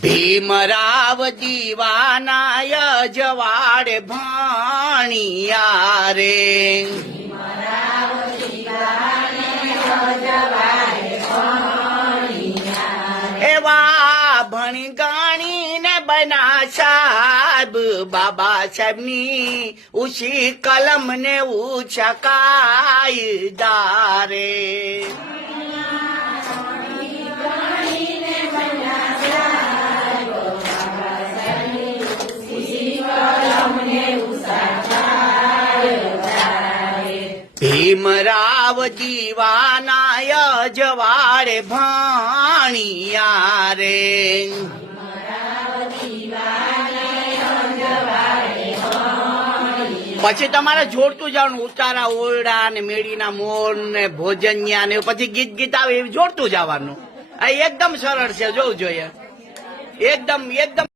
ભીમરાવ દીવાનાય જવાડે ભાણિયા રે એવા ભણી ગાણીને બના સાહેબ બાબા સાહેબની ઉસી કલમ ને ઉછા કાયદા રે ભીમરાવ દીવાનાય જવાડે ભાણિયા રે પછી તમારે જોડતું જવાનું ઉતારા ઓરડા ને મેળીના મોર ને ભોજન્યા ને પછી ગીત ગીત આવે એવું જોડતું જવાનું આ એકદમ સરળ છે જોવું જોઈએ એકદમ